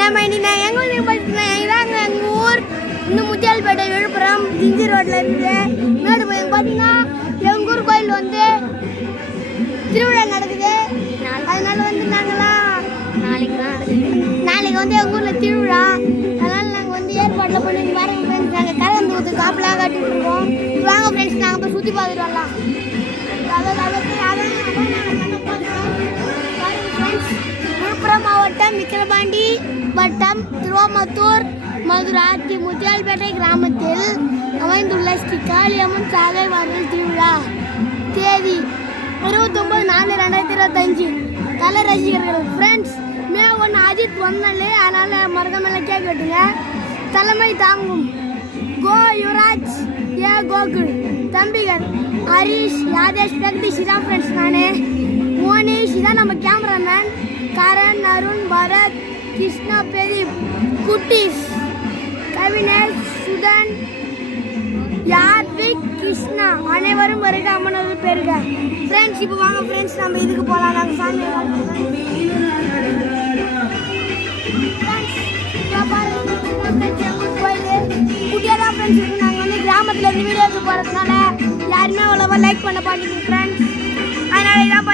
நம்ம இன்னைக்கு நான் எங்கள் ஊருக்கு பார்த்தீங்கன்னா எங்கள் ஊர் இன்னும் முத்தியால்பேட்டை விழுப்புரம் ஜிஞ்சி ரோட்டில் இருக்குது. மேடு போய் பார்த்தீங்கன்னா எங்கள் ஊர் கோயில் வந்து திருவிழா நடக்குது. அதனால வந்து நாங்களாம் நாளைக்கு வந்து எங்கள் ஊரில் திருவிழா. அதனால் நாங்கள் வந்து ஏற்பாட்டில் பண்ணி வரேங்க ஃப்ரெண்ட்ஸ். நாங்கள் கலந்து ஊற்று காப்பெலாம் கட்டிட்டு இருக்கோம். வாங்க ஃப்ரெண்ட்ஸ், நாங்கள் போய் சுற்றி பார்த்துட்டு வரலாம். விழுப்புரம் மாவட்டம் விக்கிரவாண்டி வட்டம் திருவாமத்தூர் மதுராட்சி முத்தியால்பேட்டை கிராமத்தில் அமைந்துள்ள ஸ்ரீ காளியம்மன் சாலை வாரல் திருவிழா. தேதி 29/4/2025. தலை ரசிகர்கள் ஃப்ரெண்ட்ஸ், மே 1 அஜித் வந்தாலே, அதனால் மறக்காம கேக் வெட்டுங்க. தலைமை தாங்கும் கோ யுவராஜ், ஏ கோகுல், தம்பிகள் ஹரிஷ், யாதேஷ், பிரகதீஷ் தான் ஃப்ரெண்ட்ஸ். நான் மோனிஷ் இதான் நம்ம கேமராமேன். கரண், அருண், பரத், கிருஷ்ணா, பிரதீப், குட்டீஸ், கவினேஷ், சுதன், யாத்விக், கிருஷ்ணா அனைவரும் வருக, அம்மனோடு பெருக. ஃப்ரெண்ட்ஸ், இப்போ வாங்க ஃப்ரெண்ட்ஸ், நம்ம இதுக்கு போகலாம். நாங்கள் சாமி கோயில் குட்டியாக தான் ஃப்ரெண்ட்ஸ் இருக்கு. நாங்கள் வந்து கிராமத்தில் இருந்து வீடியோக்கு போகிறதுனால யாருமே அவ்வளோவா லைக் பண்ண மாட்டேங்குது ஃப்ரெண்ட்ஸ். அதனால இதான்